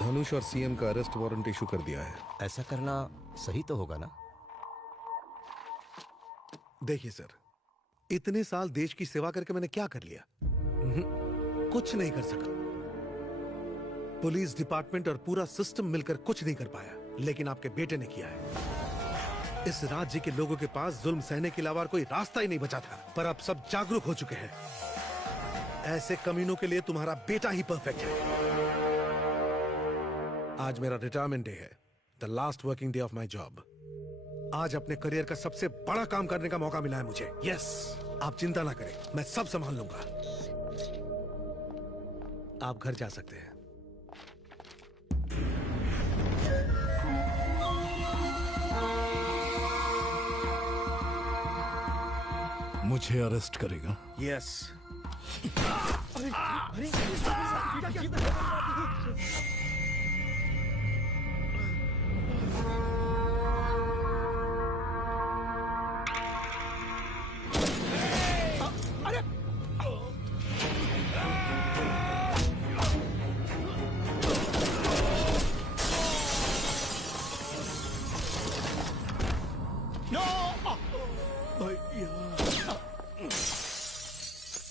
धनुष और सीएम का arrest warrant issue कर दिया है। ऐसा करना सही तो होगा ना? देखिए सर, इतने साल देश की सेवा करके मैंने क्या कर लिया? कुछ नहीं कर सका। पुलिस डिपार्टमेंट और पूरा सिस्टम मिलकर कुछ नहीं कर पाया, लेकिन आपके बेटे ने किया है। इस राज्य के लोगों के पास जुल्म सहने के अलावा कोई रास्ता ही नहीं बचा था, पर अब सब जागरूक हो चुके हैं। ऐसे कमीनों के लिए तुम्हारा बेटा ही परफेक्ट है। आज मेरा रिटायरमेंट डे है, the last working day of my job. आज अपने करियर का सबसे बड़ा काम करने का मौका मिला है मुझे। यस, आप चिंता ना करें, मैं सब संभाल लूंगा। आप घर जा सकते हैं। मुझे अरेस्ट करेगा? यस।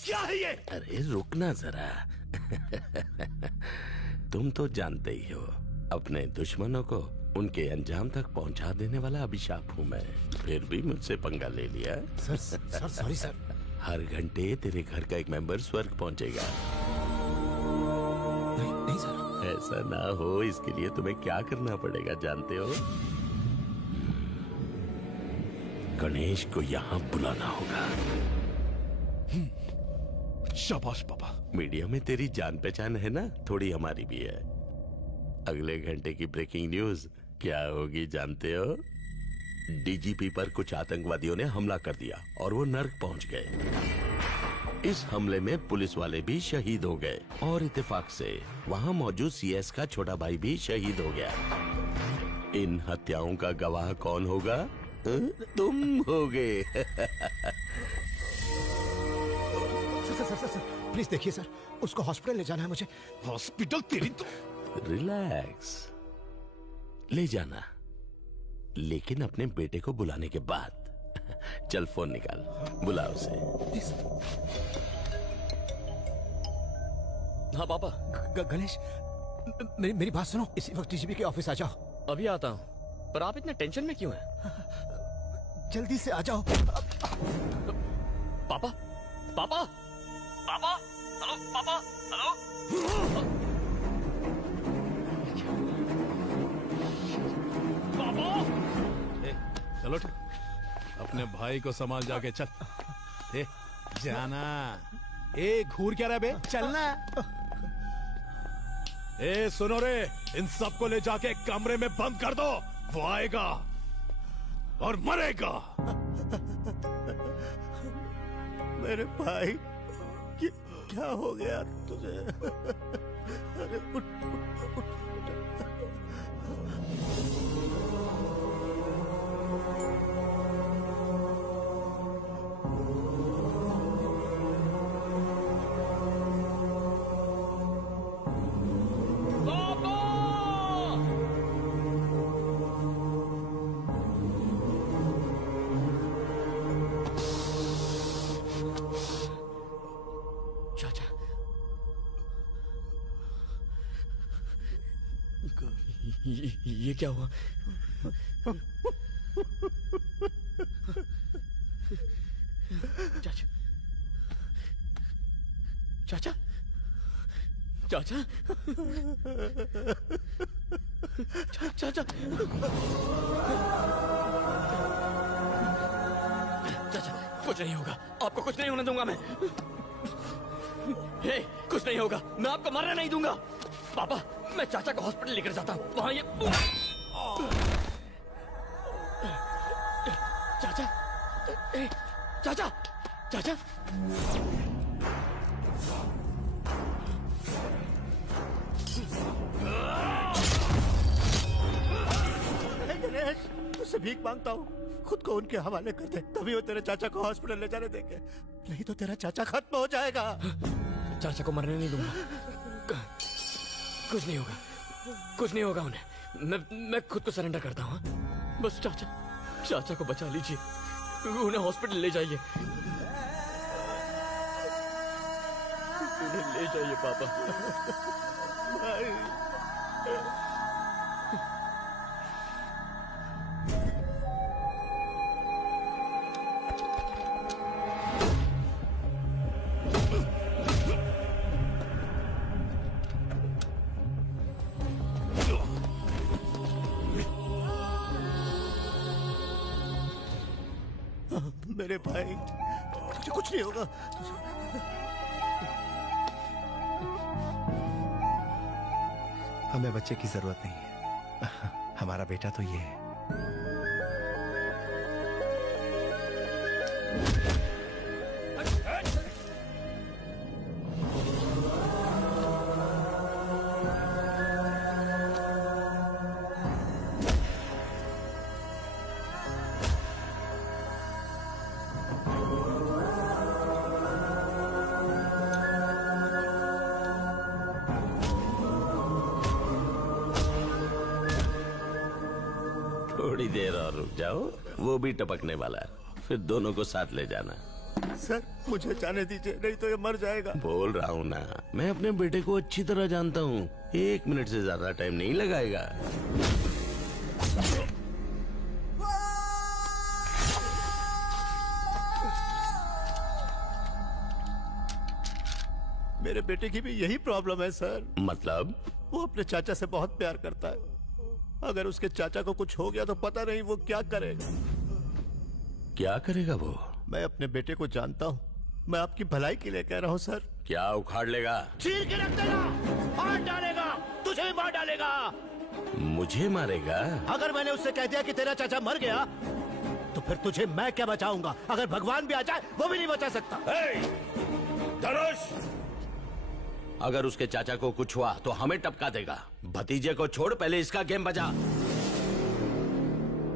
क्या है ये? अरे रुकना जरा। तुम तो जानते ही हो, अपने दुश्मनों को उनके अंजाम तक पहुंचा देने वाला अभिशाप हूँ मैं। फिर भी मुझसे पंगा ले लिया। Sir sorry sir. हर घंटे तेरे घर का एक मेंबर स्वर्ग पहुंचेगा। नहीं सर। ऐसा ना हो, इसके लिए तुम्हें क्या करना पड़ेगा जानते हो? गणेश को यहाँ बुलाना होगा। शाबाश पापा। मीडिया में तेरी जान पहचान है ना, थोड़ी हमारी भी है। अगले घंटे की ब्रेकिंग न्यूज क्या होगी जानते हो? डीजीपी पर कुछ आतंकवादियों ने हमला कर दिया और वो नर्क पहुंच गए। इस हमले में पुलिस वाले भी शहीद हो गए और इत्तेफाक से वहां मौजूद सीएस का छोटा भाई भी शहीद हो गया। इन हत्याओं का गवाह कौन होगा? तुम होगे। सर प्लीज देखिए सर, उसको हॉस्पिटल ले जाना है मुझे। हॉस्पिटल? तेरी तो। रिलैक्स, ले जाना, लेकिन अपने बेटे को बुलाने के बाद। चल फोन निकाल, बुला उसे। हाँ पापा। गणेश, मेरी बात सुनो, इसी वक्त डीजीपी के ऑफिस आ जाओ। अभी आता हूँ, पर आप इतने टेंशन में क्यों हैं? जल्दी से आ जाओ। पापा, पापा, पापा, हेलो पापा, हेलो। पापा, चलो अपने भाई को संभाल जाके चल। ए, जाना। ए घूर क्या रहा बे, चलना। ए सुनो रे, इन सबको ले जाके कमरे में बंद कर दो। वो आएगा और मरेगा। मेरे भाई, क्या हो गया तुझे? अरे उठ, उठ, ये क्या हुआ? चाचा, चाचा, चाचा, चाचा, चाचा, कुछ नहीं होगा, आपको कुछ नहीं होने दूंगा मैं। हे, कुछ नहीं होगा, मैं आपको मरने नहीं दूंगा। पापा, मैं चाचा को हॉस्पिटल लेकर जाता हूँ, वहाँ ये। चाचा, चाचा, चाचा, गणेश, तुझसे भीख मांगता हूँ, खुद को उनके हवाले कर दे, तभी वो तेरे चाचा को हॉस्पिटल ले जाने देंगे, नहीं तो तेरा चाचा खत्म हो जाएगा। चाचा को मरने नहीं दूंगा, कुछ नहीं होगा, कुछ नहीं होगा उन्हें। मैं खुद को सरेंडर करता हूँ। बस चाचा को बचा लीजिए, उन्हें हॉस्पिटल ले जाइए, उन्हें ले जाइए पापा। मेरे भाई, तुझे कुछ नहीं होगा। हमें बच्चे की जरूरत नहीं है, हमारा बेटा तो ये है। थोड़ी देर और रुक जाओ, वो भी टपकने वाला है, फिर दोनों को साथ ले जाना। सर मुझे जाने दीजिए, नहीं तो ये मर जाएगा। बोल रहा हूँ ना, मैं अपने बेटे को अच्छी तरह जानता हूँ, 1 मिनट से ज्यादा टाइम नहीं लगाएगा। मेरे बेटे की भी यही प्रॉब्लम है सर। मतलब? वो अपने चाचा से बहुत प्यार करता है। अगर उसके चाचा को कुछ हो गया तो पता नहीं वो क्या करेगा। क्या करेगा वो? मैं अपने बेटे को जानता हूँ, मैं आपकी भलाई के लिए कह रहा हूँ सर। क्या उखाड़ लेगा? चीर के रख देगा, मार डालेगा, तुझे ही मार डालेगा। मुझे मारेगा? अगर मैंने उससे कह दिया कि तेरा चाचा मर गया तो फिर तुझे मैं क्या बचाऊंगा? अगर भगवान भी आ जाए वो भी नहीं बचा सकता। धनुष, अगर उसके चाचा को कुछ हुआ तो हमें टपका देगा। भतीजे को छोड़, पहले इसका गेम बजा।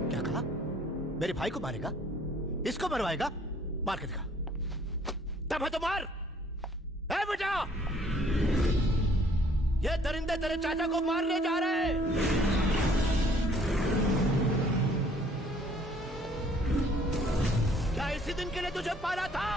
क्या कहा? मेरे भाई को मारेगा? इसको मरवाएगा? मार के दिखा। तब है तो मार। ए बेटा, ये दरिंदे तेरे चाचा को मारने जा रहे हैं। क्या इसी दिन के लिए तुझे पाला था?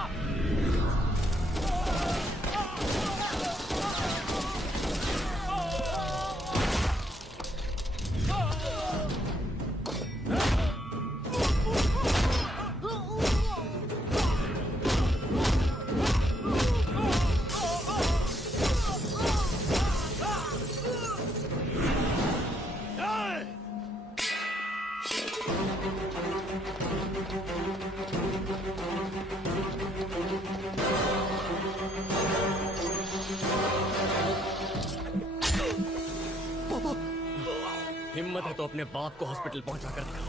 हिम्मत है तो अपने बाप को हॉस्पिटल पहुंचा कर दिखाओ।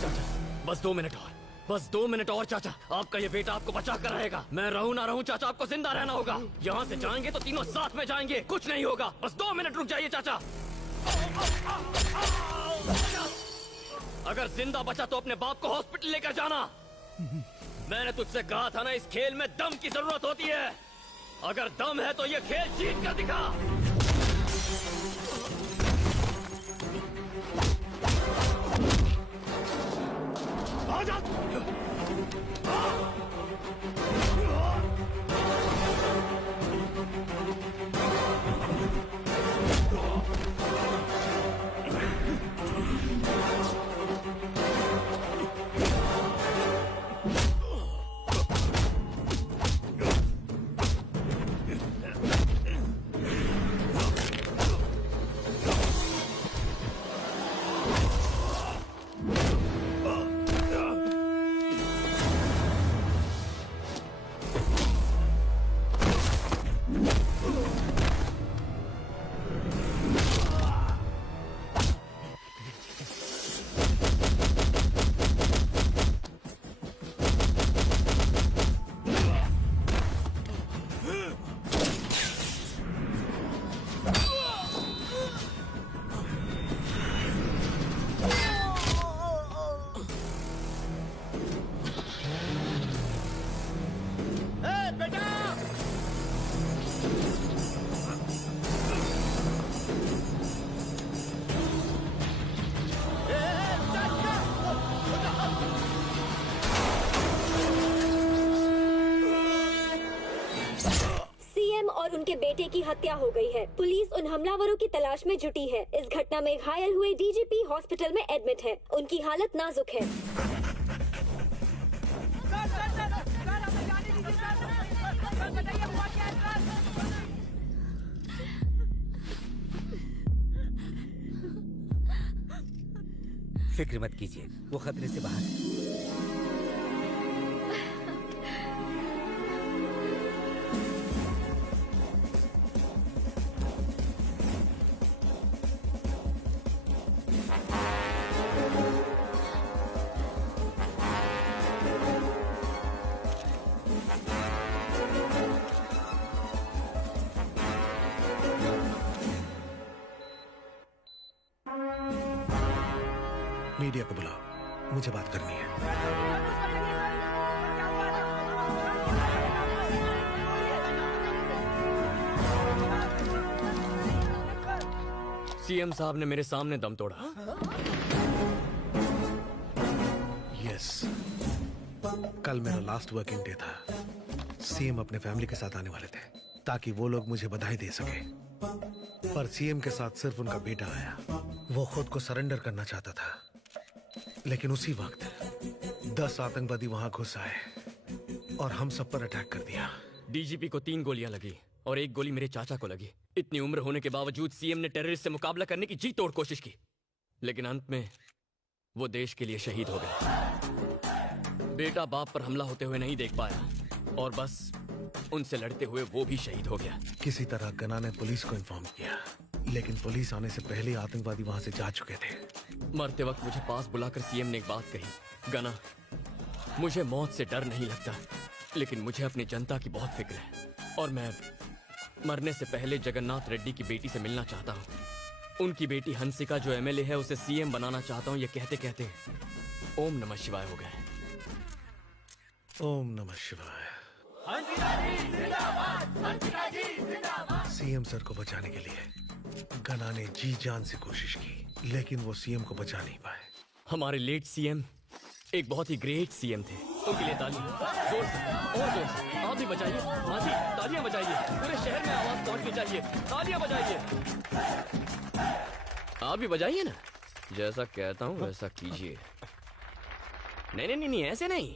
चाचा, बस 2 मिनट और, बस 2 मिनट और चाचा। आपका ये बेटा आपको बचा कर रहेगा। मैं रहूं ना रहूं चाचा, आपको जिंदा रहना होगा। यहाँ से जाएंगे तो तीनों साथ में जाएंगे, कुछ नहीं होगा। बस 2 मिनट रुक जाइए चाचा। अगर जिंदा बचा तो अपने बाप को हॉस्पिटल लेकर जाना। मैंने तुझसे कहा था ना, इस खेल में दम की जरूरत होती है। अगर दम है तो ये खेल जीत कर दिखा। आ जा। और उनके बेटे की हत्या हो गई है। पुलिस उन हमलावरों की तलाश में जुटी है। इस घटना में घायल हुए डीजीपी हॉस्पिटल में एडमिट है। उनकी हालत नाजुक है। फिक्र मत कीजिए, वो खतरे से बाहर है। मीडिया को बुलाओ, मुझे बात करनी है। सीएम साहब ने मेरे सामने दम तोड़ा। यस, कल मेरा लास्ट वर्किंग डे था। सीएम अपने फैमिली के साथ आने वाले थे ताकि वो लोग मुझे बधाई दे सके, पर सीएम के साथ सिर्फ उनका बेटा आया। वो खुद को सरेंडर करना चाहता था, लेकिन उसी वक्त 10 आतंकवादी वहां घुस आए और हम सब पर अटैक कर दिया। डीजीपी को 3 गोलियां लगी और 1 गोली मेरे चाचा को लगी। इतनी उम्र होने के बावजूद सीएम ने टेररिस्ट से मुकाबला करने की जी तोड़ कोशिश की, लेकिन अंत में वो देश के लिए शहीद हो गए। बेटा बाप पर हमला होते हुए नहीं देख पाया और बस उनसे लड़ते हुए वो भी शहीद हो गया। किसी तरह गना ने पुलिस को इन्फॉर्म किया, लेकिन पुलिस आने से पहले आतंकवादी वहां से जा चुके थे। मरते वक्त मुझे पास बुलाकर सीएम ने एक बात कही, गना, मुझे मौत से डर नहीं लगता, लेकिन मुझे अपनी जनता की बहुत फिक्र है और मैं मरने से पहले जगन्नाथ रेड्डी की बेटी से मिलना चाहता हूँ। उनकी बेटी हंसिका जो एमएलए है, उसे सीएम बनाना चाहता हूँ। ये कहते कहते ओम नमः शिवाय हो गए। ओम नमः शिवाय। सीएम सर को बचाने के लिए गना ने जी जान से कोशिश की, लेकिन वो सीएम को बचा नहीं पाए। हमारे लेट सीएम एक बहुत ही ग्रेट सीएम थे। उनके लिए तालियां, जोर से और जोर से। आप भी बजाइए, हाँ जी, तालियां बजाइए। पूरे शहर में आवाज पहुंचनी चाहिए। तालियां बजाइए। आप भी बजाइए ना, जैसा कहता हूँ वैसा कीजिए। नहीं नहीं नहीं, ऐसे नहीं।